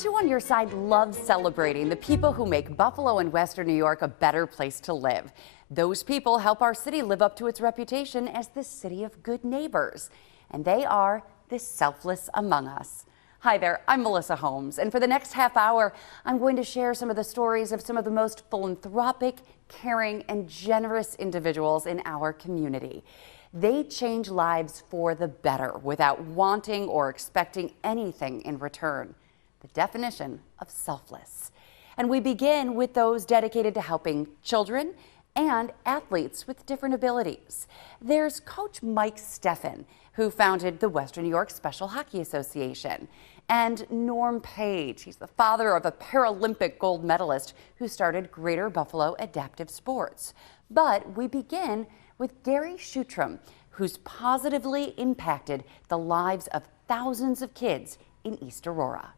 Two on Your Side loves celebrating the people who make Buffalo and Western New York a better place to live. Those people help our city live up to its reputation as the city of good neighbors. And they are the Selfless Among Us. Hi there, I'm Melissa Holmes, and for the next half hour, I'm going to share some of the stories of some of the most philanthropic, caring, and generous individuals in our community. They change lives for the better without wanting or expecting anything in return. The definition of selfless. And we begin with those dedicated to helping children and athletes with different abilities. There's Coach Mike Steffen, who founded the Western New York Special Hockey Association, and Norm Page. He's the father of a Paralympic gold medalist who started Greater Buffalo Adaptive Sports. But we begin with Gary Schutram, who's positively impacted the lives of thousands of kids in East Aurora.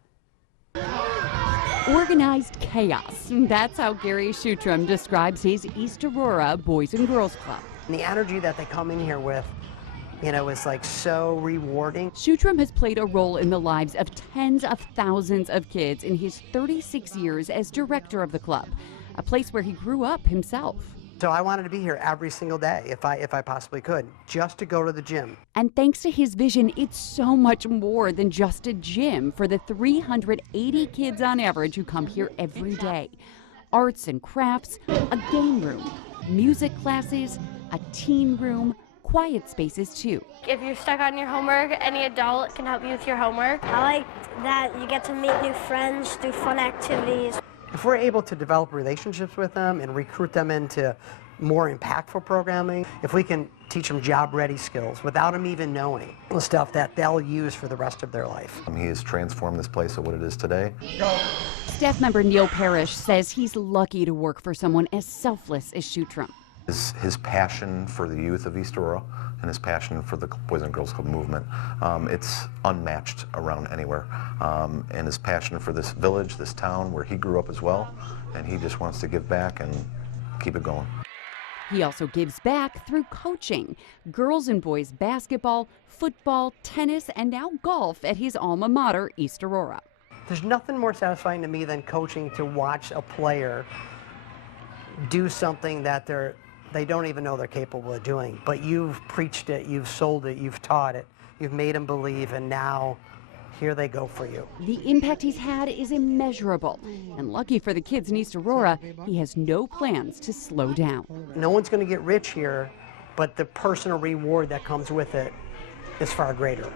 Organized chaos. That's how Gary Schutram describes his East Aurora Boys and Girls Club. And the energy that they come in here with, is like so rewarding. Schutram has played a role in the lives of tens of thousands of kids in his 36 years as director of the club, a place where he grew up himself. So I wanted to be here every single day if I possibly could, just to go to the gym. And thanks to his vision, it's so much more than just a gym for the 380 kids on average who come here every day. Arts and crafts, a game room, music classes, a teen room, quiet spaces too. If you're stuck on your homework, any adult can help you with your homework. I like that you get to meet new friends, do fun activities. If we're able to develop relationships with them and recruit them into more impactful programming, if we can teach them job-ready skills without them even knowing the stuff that they'll use for the rest of their life. He has transformed this place to what it is today. Staff member Neil Parrish says he's lucky to work for someone as selfless as Schutram. His passion for the youth of East Aurora and his passion for the Boys and Girls Club movement, it's unmatched around anywhere. And his passion for this village, this town where he grew up as well, and he just wants to give back and keep it going. He also gives back through coaching, girls and boys basketball, football, tennis, and now golf at his alma mater, East Aurora. There's nothing more satisfying to me than coaching to watch a player do something that they don't even know they're capable of doing. But you've preached it, you've sold it, you've taught it, you've made them believe, and now here they go for you. The impact he's had is immeasurable. And lucky for the kids in East Aurora, he has no plans to slow down. No one's going to get rich here, but the personal reward that comes with it is far greater.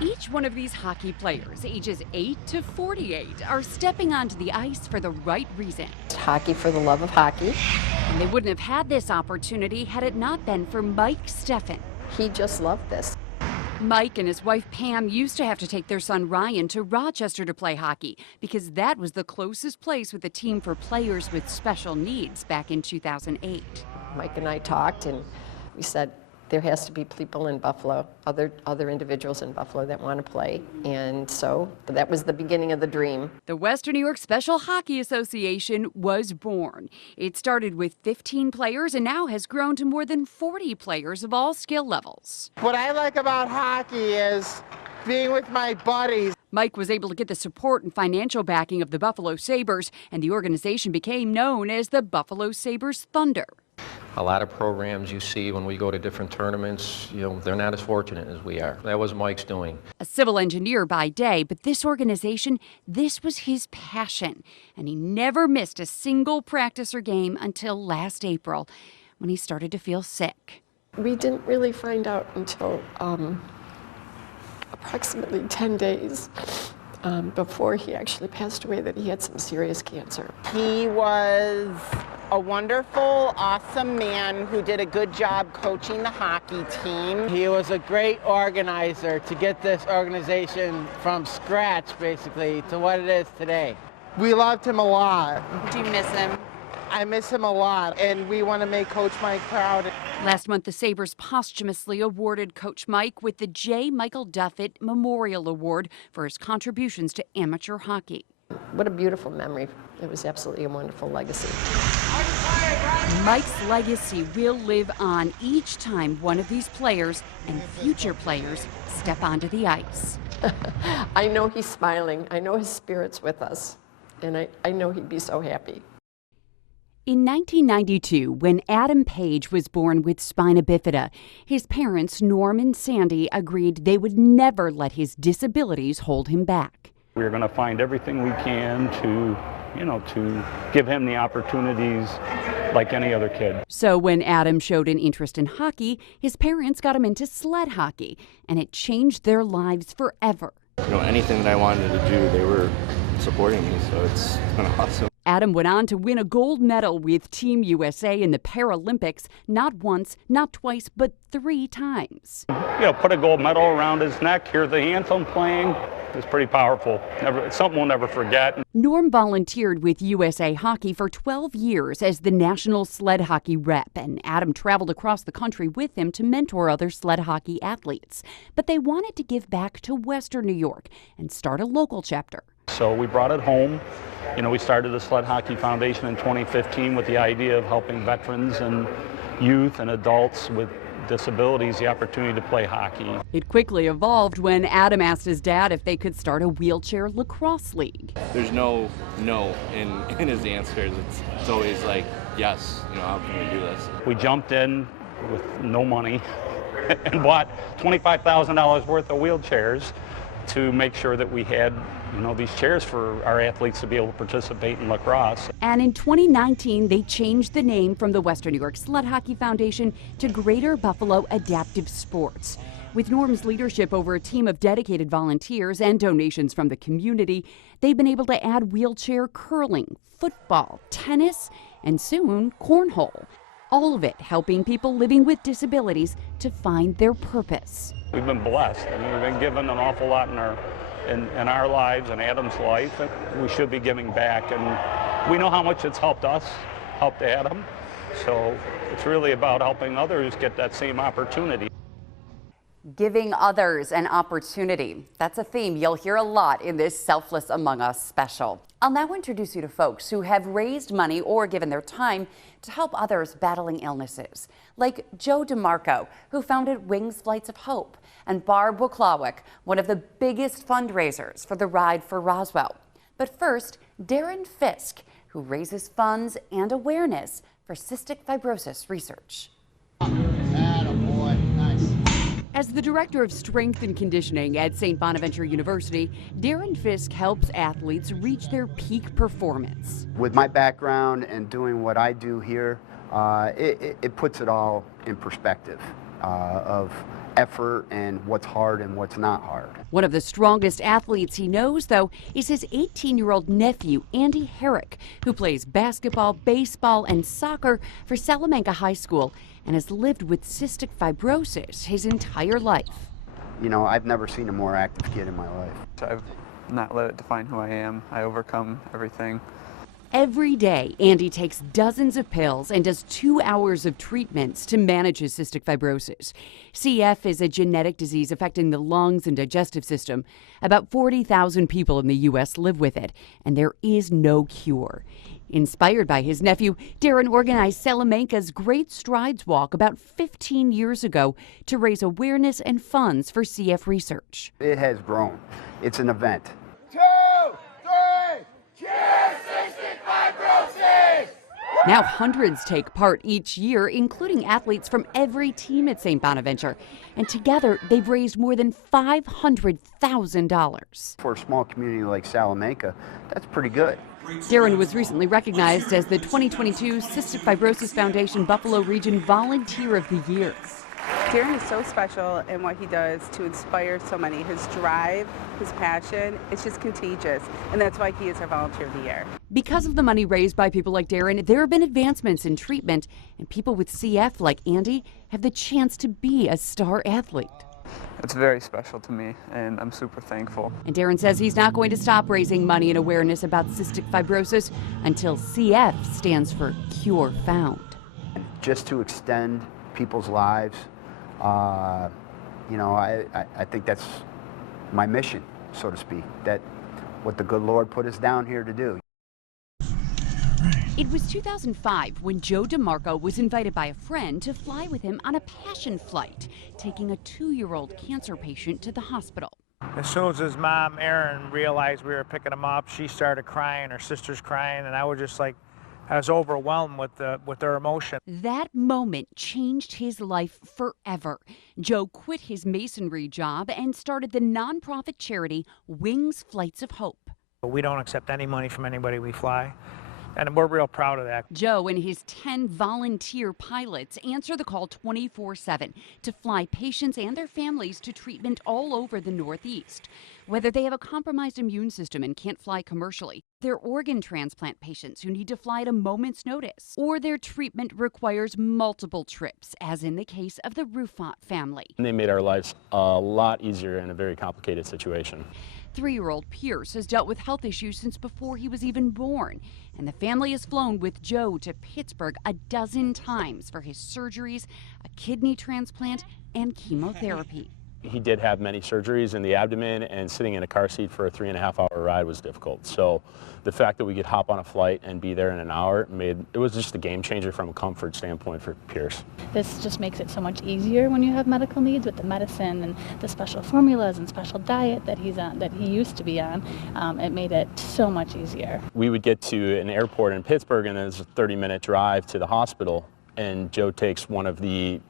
Each one of these hockey players, ages 8 to 48, are stepping onto the ice for the right reason. Hockey for the love of hockey. And they wouldn't have had this opportunity had it not been for Mike Steffen. He just loved this. Mike and his wife Pam used to have to take their son Ryan to Rochester to play hockey because that was the closest place with a team for players with special needs back in 2008. Mike and I talked and we said there has to be people in Buffalo, other individuals in Buffalo that want to play, and so that was the beginning of the dream. The Western New York Special Hockey Association was born. It started with 15 players and now has grown to more than 40 players of all skill levels. What I like about hockey is being with my buddies. Mike was able to get the support and financial backing of the Buffalo Sabres, and the organization became known as the Buffalo Sabres Thunder. A lot of programs you see when we go to different tournaments, they're not as fortunate as we are. That was Mike's doing. A civil engineer by day, but this organization, this was his passion. And he never missed a single practice or game until last April, when he started to feel sick. We didn't really find out until approximately 10 days before he actually passed away that he had some serious cancer. He was a wonderful, awesome man who did a good job coaching the hockey team. He was a great organizer to get this organization from scratch, basically, to what it is today. We loved him a lot. Do you miss him? I miss him a lot, and we want to make Coach Mike proud. Last month, the Sabres posthumously awarded Coach Mike with the J. Michael Duffett Memorial Award for his contributions to amateur hockey. What a beautiful memory. It was absolutely a wonderful legacy. Mike's legacy will live on each time one of these players and future players step onto the ice. I know he's smiling. I know his spirit's with us. And I know he'd be so happy. In 1992, when Adam Page was born with spina bifida, his parents, Norm and Sandy, agreed they would never let his disabilities hold him back. We're going to find everything we can to give him the opportunities like any other kid. So when Adam showed an interest in hockey, his parents got him into sled hockey, and it changed their lives forever. Anything that I wanted to do, they were supporting me, so it's been awesome. Adam went on to win a gold medal with Team USA in the Paralympics, not once, not twice, but 3 times. Put a gold medal around his neck, hear the anthem playing. It's pretty powerful. It's something we'll never forget. Norm volunteered with USA Hockey for 12 years as the national sled hockey rep, and Adam traveled across the country with him to mentor other sled hockey athletes. But they wanted to give back to Western New York and start a local chapter. So we brought it home. We started the Sled Hockey Foundation in 2015 with the idea of helping veterans and youth and adults with disabilities the opportunity to play hockey. It quickly evolved when Adam asked his dad if they could start a wheelchair lacrosse league. There's no in his answers. It's always like, yes, how can we do this? We jumped in with no money and bought $25,000 worth of wheelchairs to make sure that we had these chairs for our athletes to be able to participate in lacrosse. And in 2019, they changed the name from the Western New York Sled Hockey Foundation to Greater Buffalo Adaptive Sports. With Norm's leadership over a team of dedicated volunteers and donations from the community, they've been able to add wheelchair curling, football, tennis, and soon cornhole. All of it helping people living with disabilities to find their purpose. We've been blessed. We've been given an awful lot in our lives and Adam's life. We should be giving back, and we know how much it's helped us, helped Adam. So it's really about helping others get that same opportunity. Giving others an opportunity. That's a theme you'll hear a lot in this Selfless Among Us special. I'll now introduce you to folks who have raised money or given their time to help others battling illnesses, like Joe DeMarco, who founded Wings Flights of Hope, and Barb Waclawick, one of the biggest fundraisers for the Ride for Roswell. But first, Darren Fisk, who raises funds and awareness for cystic fibrosis research. As the director of strength and conditioning at St. Bonaventure University, Darren Fisk helps athletes reach their peak performance. With my background and doing what I do here, it puts it all in perspective of effort and what's hard and what's not hard. One of the strongest athletes he knows, though, is his 18-year-old nephew, Andy Herrick, who plays basketball, baseball, and soccer for Salamanca High School and has lived with cystic fibrosis his entire life. I've never seen a more active kid in my life. I've not let it define who I am. I overcome everything. Every day, Andy takes dozens of pills and does 2 hours of treatments to manage his cystic fibrosis. CF is a genetic disease affecting the lungs and digestive system. About 40,000 people in the U.S. live with it, and there is no cure. Inspired by his nephew, Darren organized Salamanca's Great Strides Walk about 15 years ago to raise awareness and funds for CF research. It has grown. It's an event. 2, 3, cheers, cystic fibrosis! Now hundreds take part each year, including athletes from every team at St. Bonaventure. And together, they've raised more than $500,000. For a small community like Salamanca, that's pretty good. Darren was recently recognized as the 2022 Cystic Fibrosis Foundation Buffalo Region Volunteer of the Year. Darren is so special in what he does to inspire so many. His drive, his passion, it's just contagious. And that's why he is our Volunteer of the Year. Because of the money raised by people like Darren, there have been advancements in treatment, and people with CF like Andy have the chance to be a star athlete. It's very special to me, and I'm super thankful. And Darren says he's not going to stop raising money and awareness about cystic fibrosis until CF stands for Cure Found. Just to extend people's lives, I think that's my mission, so to speak, that what the good Lord put us down here to do. It was 2005 when Joe DeMarco was invited by a friend to fly with him on a passion flight, taking a 2-year-old cancer patient to the hospital. As soon as his mom, Erin, realized we were picking him up, she started crying, her sister's crying, and I was just like, I was overwhelmed with their emotion. That moment changed his life forever. Joe quit his masonry job and started the nonprofit charity Wings Flights of Hope. We don't accept any money from anybody we fly, and we're real proud of that. Joe and his 10 volunteer pilots answer the call 24/7 to fly patients and their families to treatment all over the Northeast. Whether they have a compromised immune system and can't fly commercially, they're organ transplant patients who need to fly at a moment's notice, or their treatment requires multiple trips, as in the case of the Ruffat family. They made our lives a lot easier in a very complicated situation. 3-year-old Pierce has dealt with health issues since before he was even born, and the family has flown with Joe to Pittsburgh a dozen times for his surgeries, a kidney transplant, and chemotherapy. He did have many surgeries in the abdomen, and sitting in a car seat for a 3.5-hour ride was difficult. So the fact that we could hop on a flight and be there in an hour it was just a game changer from a comfort standpoint for Pierce. This just makes it so much easier when you have medical needs with the medicine and the special formulas and special diet that he's on, that he used to be on. It made it so much easier. We would get to an airport in Pittsburgh, and there's a 30-minute drive to the hospital, and Joe takes one of the,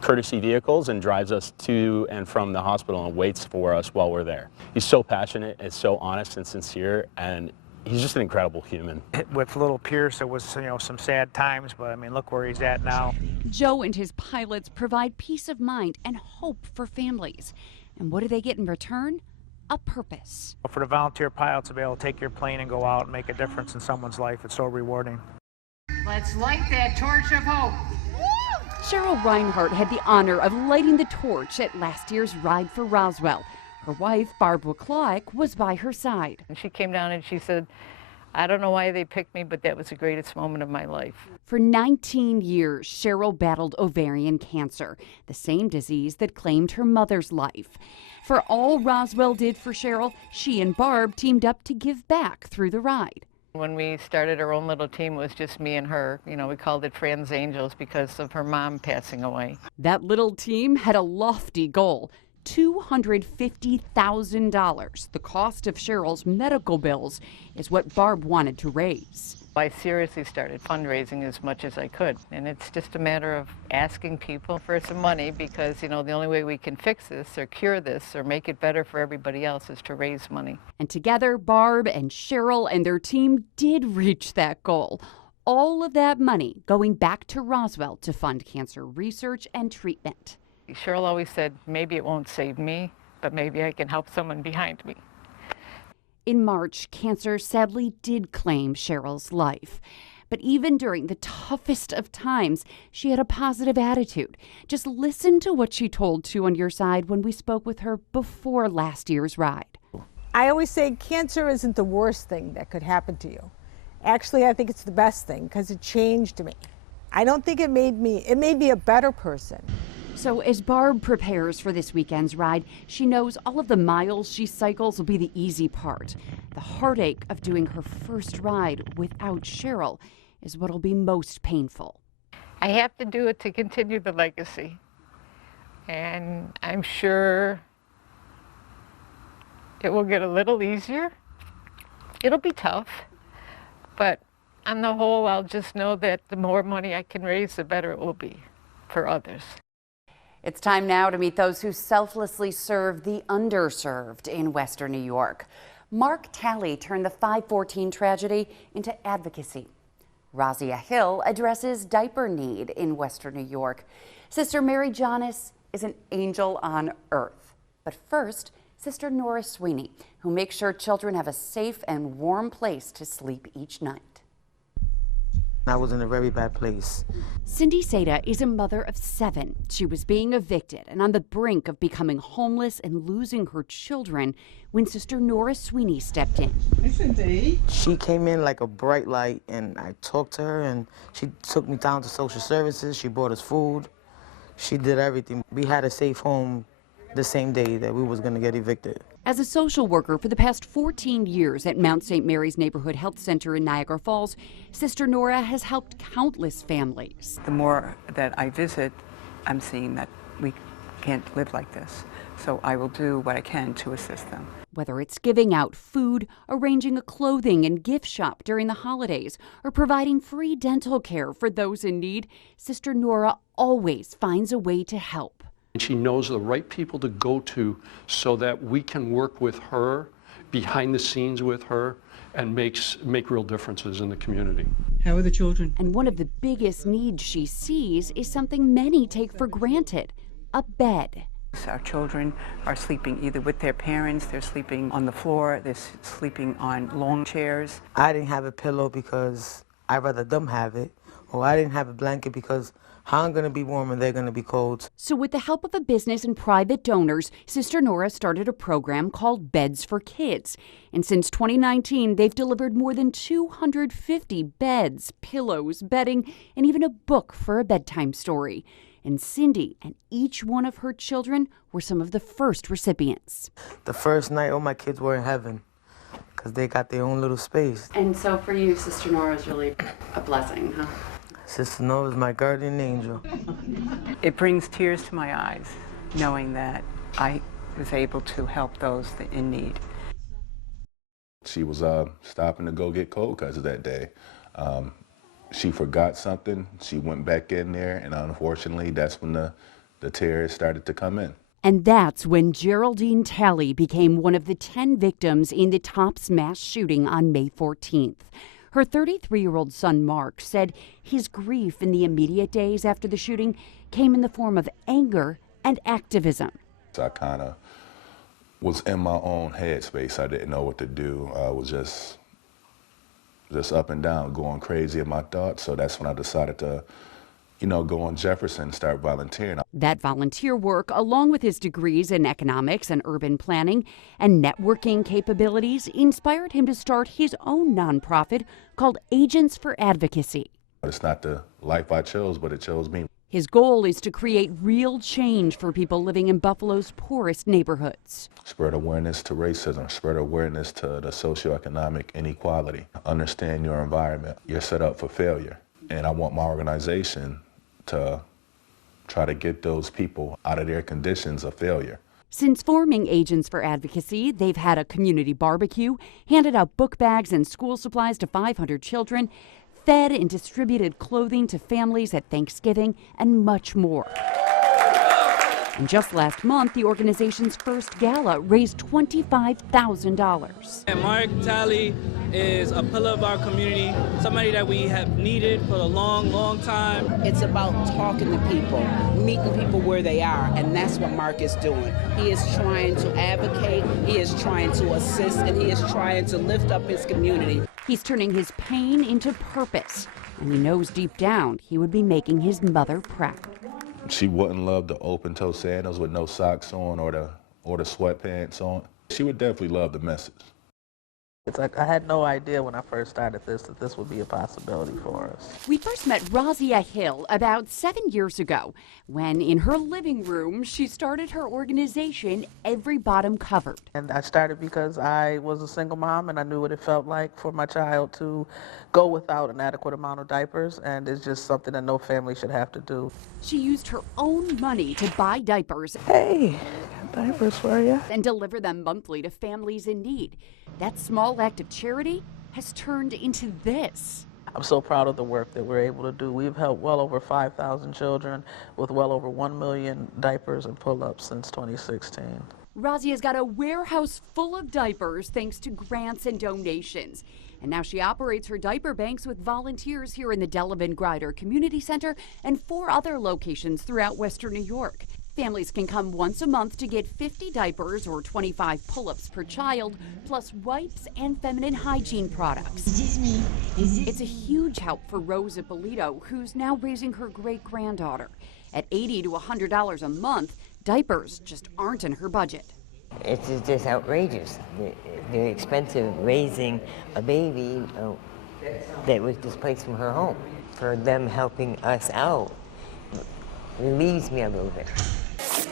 courtesy vehicles and drives us to and from the hospital and waits for us while we're there. He's so passionate and so honest and sincere, and he's just an incredible human. With little Pierce, it was some sad times, but I mean, look where he's at now. Joe and his pilots provide peace of mind and hope for families. And what do they get in return? A purpose. For the volunteer pilots to be able to take your plane and go out and make a difference in someone's life, it's so rewarding. Let's light that torch of hope. Cheryl Reinhardt had the honor of lighting the torch at last year's Ride for Roswell. Her wife, Barb Waclaik, was by her side. And she came down and she said, I don't know why they picked me, but that was the greatest moment of my life. For 19 years, Cheryl battled ovarian cancer, the same disease that claimed her mother's life. For all Roswell did for Cheryl, she and Barb teamed up to give back through the ride. When we started our own little team, it was just me and her. We called it Fran's Angels because of her mom passing away. That little team had a lofty goal, $250,000. The cost of Cheryl's medical bills is what Barb wanted to raise. I seriously started fundraising as much as I could, and it's just a matter of asking people for some money because, the only way we can fix this or cure this or make it better for everybody else is to raise money. And together, Barb and Cheryl and their team did reach that goal. All of that money going back to Roswell to fund cancer research and treatment. Cheryl always said, maybe it won't save me, but maybe I can help someone behind me. In March, cancer sadly did claim Cheryl's life. But even during the toughest of times, she had a positive attitude. Just listen to what she told Two on Your Side when we spoke with her before last year's ride. I always say cancer isn't the worst thing that could happen to you. Actually, I think it's the best thing because it changed me. I don't think it made me a better person. So as Barb prepares for this weekend's ride, she knows all of the miles she cycles will be the easy part. The heartache of doing her first ride without Cheryl is what'll be most painful. I have to do it to continue the legacy. And I'm sure it will get a little easier. It'll be tough, but on the whole, I'll just know that the more money I can raise, the better it will be for others. It's time now to meet those who selflessly serve the underserved in Western New York. Mark Talley turned the 514 tragedy into advocacy. Razia Hill addresses diaper need in Western New York. Sister Mary Jonas is an angel on earth. But first, Sister Nora Sweeney, who makes sure children have a safe and warm place to sleep each night. I was in a very bad place. Cindy Seda is a mother of 7. She was being evicted and on the brink of becoming homeless and losing her children when Sister Nora Sweeney stepped in. Yes, indeed. She came in like a bright light, and I talked to her, and she took me down to social services. She brought us food. She did everything. We had a safe home the same day that we was going to get evicted. As a social worker for the past 14 years at Mount St. Mary's Neighborhood Health Center in Niagara Falls, Sister Nora has helped countless families. The more that I visit, I'm seeing that we can't live like this. So I will do what I can to assist them. Whether it's giving out food, arranging a clothing and gift shop during the holidays, or providing free dental care for those in need, Sister Nora always finds a way to help. And she knows the right people to go to so that we can work with her, behind the scenes with her, and make real differences in the community. How are the children? And one of the biggest needs she sees is something many take for granted, a bed. Our children are sleeping either with their parents, they're sleeping on the floor, they're sleeping on long chairs. I didn't have a pillow because I'd rather them have it, or I didn't have a blanket because how I'm going to be warm and they're going to be cold. So with the help of a business and private donors, Sister Nora started a program called Beds for Kids. And since 2019, they've delivered more than 250 beds, pillows, bedding, and even a book for a bedtime story. And Cindy and each one of her children were some of the first recipients. The first night, all my kids were in heaven because they got their own little space. And so for you, Sister Nora is really a blessing, huh? Sister Nora is my guardian angel. It brings tears to my eyes knowing that I was able to help those in need. She was stopping to go get cold cuts that day. She forgot something. She went back in there, and unfortunately, that's when the tears started to come in. And that's when Geraldine Talley became one of the 10 victims in the Tops mass shooting on May 14th. Her 33-year-old son, Mark, said his grief in the immediate days after the shooting came in the form of anger and activism. I kind of was in my own headspace. I didn't know what to do. I was just up and down, going crazy in my thoughts. So that's when I decided to, go on Jefferson and start volunteering. That volunteer work, along with his degrees in economics and urban planning and networking capabilities, inspired him to start his own nonprofit called Agents for Advocacy. It's not the life I chose, but it chose me. His goal is to create real change for people living in Buffalo's poorest neighborhoods. Spread awareness to racism, spread awareness to the socioeconomic inequality. Understand your environment. You're set up for failure. And I want my organization to try to get those people out of their conditions of failure. Since forming Agents for Advocacy, they've had a community barbecue, handed out book bags and school supplies to 500 children, fed and distributed clothing to families at Thanksgiving, and much more. And just last month, the organization's first gala raised $25,000. And Mark Talley is a pillar of our community, somebody that we have needed for a long, long time. It's about talking to people, meeting people where they are, and that's what Mark is doing. He is trying to advocate, he is trying to assist, and he is trying to lift up his community. He's turning his pain into purpose, and he knows deep down he would be making his mother proud. She wouldn't love the open-toe sandals with no socks on or the sweatpants on. She would definitely love the message. It's like I had no idea when I first started that this would be a possibility for us. We first met Razia Hill about 7 years ago when in her living room she started her organization, Every Bottom Covered. And I started because I was a single mom and I knew what it felt like for my child to go without an adequate amount of diapers, and it's just something that no family should have to do. She used her own money to buy diapers. Hey, diapers for you. And deliver them monthly to families in need. That small act of charity has turned into this. I'm so proud of the work that we're able to do. We've helped well over 5,000 children with well over 1 million diapers and pull-ups since 2016. Razia's got a warehouse full of diapers thanks to grants and donations. And now she operates her diaper banks with volunteers here in the Delavan Grider Community Center and 4 other locations throughout Western New York. Families can come once a month to get 50 diapers or 25 pull-ups per child, plus wipes and feminine hygiene products. It's a huge help for Rosa Polito, who's now raising her great-granddaughter. At $80 to $100 a month, diapers just aren't in her budget. It's just outrageous. They're expensive raising a baby that was displaced from her home. For them helping us out relieves me a little bit.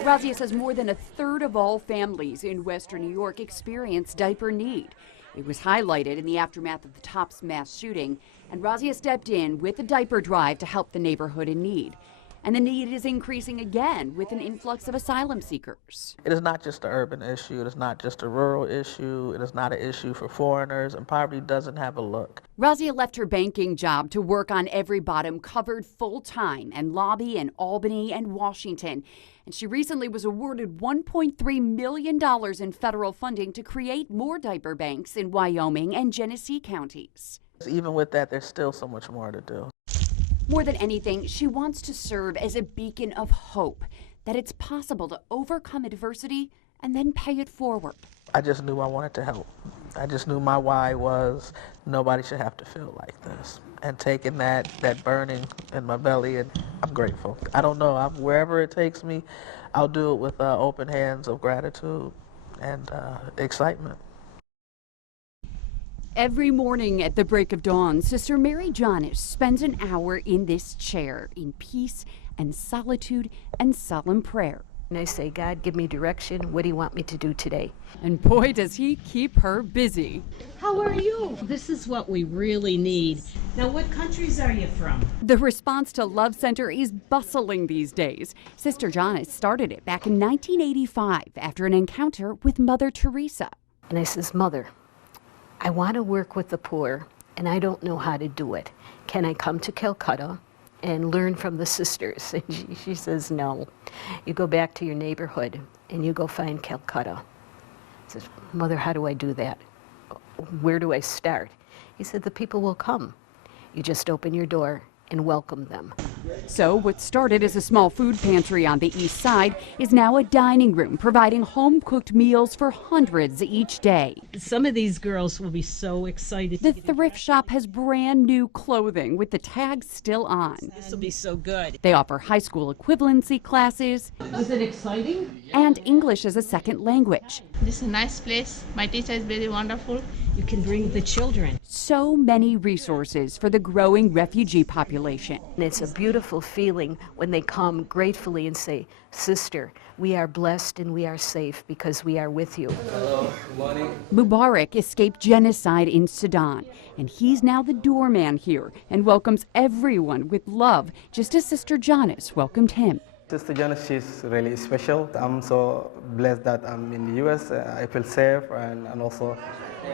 Razia says more than a third of all families in Western New York experience diaper need. It was highlighted in the aftermath of the Tops mass shooting, and Razia stepped in with a diaper drive to help the neighborhood in need. And the need is increasing again with an influx of asylum seekers. It is not just an urban issue. It is not just a rural issue. It is not an issue for foreigners, and poverty doesn't have a look. Razia left her banking job to work on Every Bottom Covered full-time and lobby in Albany and Washington. And she recently was awarded $1.3 million in federal funding to create more diaper banks in Wyoming and Genesee counties. Even with that, there's still so much more to do. More than anything, she wants to serve as a beacon of hope, that it's possible to overcome adversity and then pay it forward. I just knew I wanted to help. I just knew my why was nobody should have to feel like this. And taking that burning in my belly, and I'm grateful. I don't know, wherever it takes me, I'll do it with open hands of gratitude and excitement. Every morning at the break of dawn, Sister Mary Jonas spends an hour in this chair in peace and solitude and solemn prayer. And I say, God, give me direction. What do you want me to do today? And boy, does he keep her busy. How are you? This is what we really need. Now, what countries are you from? The Response to Love Center is bustling these days. Sister Jonas started it back in 1985 after an encounter with Mother Teresa. And I says, Mother, I want to work with the poor, and I don't know how to do it. Can I come to Calcutta and learn from the sisters? And she says, no. You go back to your neighborhood, and you go find Calcutta. I says, Mother, how do I do that? Where do I start? He said, the people will come. You just open your door and welcome them. So what started as a small food pantry on the east side is now a dining room providing home-cooked meals for hundreds each day. Some of these girls will be so excited. The thrift shop has brand new clothing with the tags still on. This will be so good. They offer high school equivalency classes. Was it exciting? And English as a second language. This is a nice place. My teacher is very wonderful. You can bring the children. So many resources for the growing refugee population. And it's a beautiful feeling when they come gratefully and say, Sister, we are blessed and we are safe because we are with you. Hello, good morning. Mubarak escaped genocide in Sudan, and he's now the doorman here and welcomes everyone with love, just as Sister Jonas welcomed him. Sister Jonas, she's really special. I'm so blessed that I'm in the U.S. I feel safe and also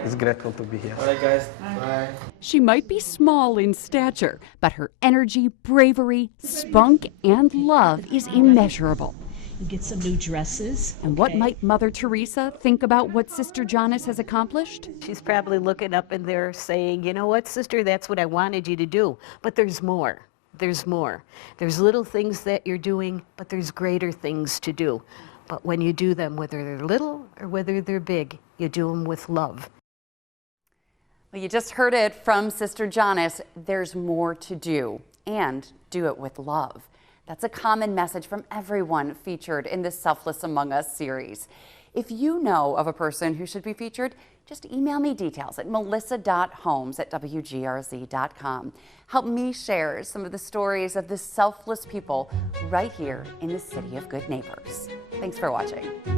it's grateful to be here. All right, guys. Bye. She might be small in stature, but her energy, bravery, spunk, and love is immeasurable. You get some new dresses. And what might Mother Teresa think about what Sister Jonas has accomplished? She's probably looking up in there saying, you know what, Sister, that's what I wanted you to do. But there's more. There's more. There's little things that you're doing, but there's greater things to do. But when you do them, whether they're little or whether they're big, you do them with love. Well, you just heard it from Sister Jonas. There's more to do, and do it with love. That's a common message from everyone featured in this Selfless Among Us series. If you know of a person who should be featured, just email me details at melissa.holmes@wgrz.com. Help me share some of the stories of the selfless people right here in the City of Good Neighbors. Thanks for watching.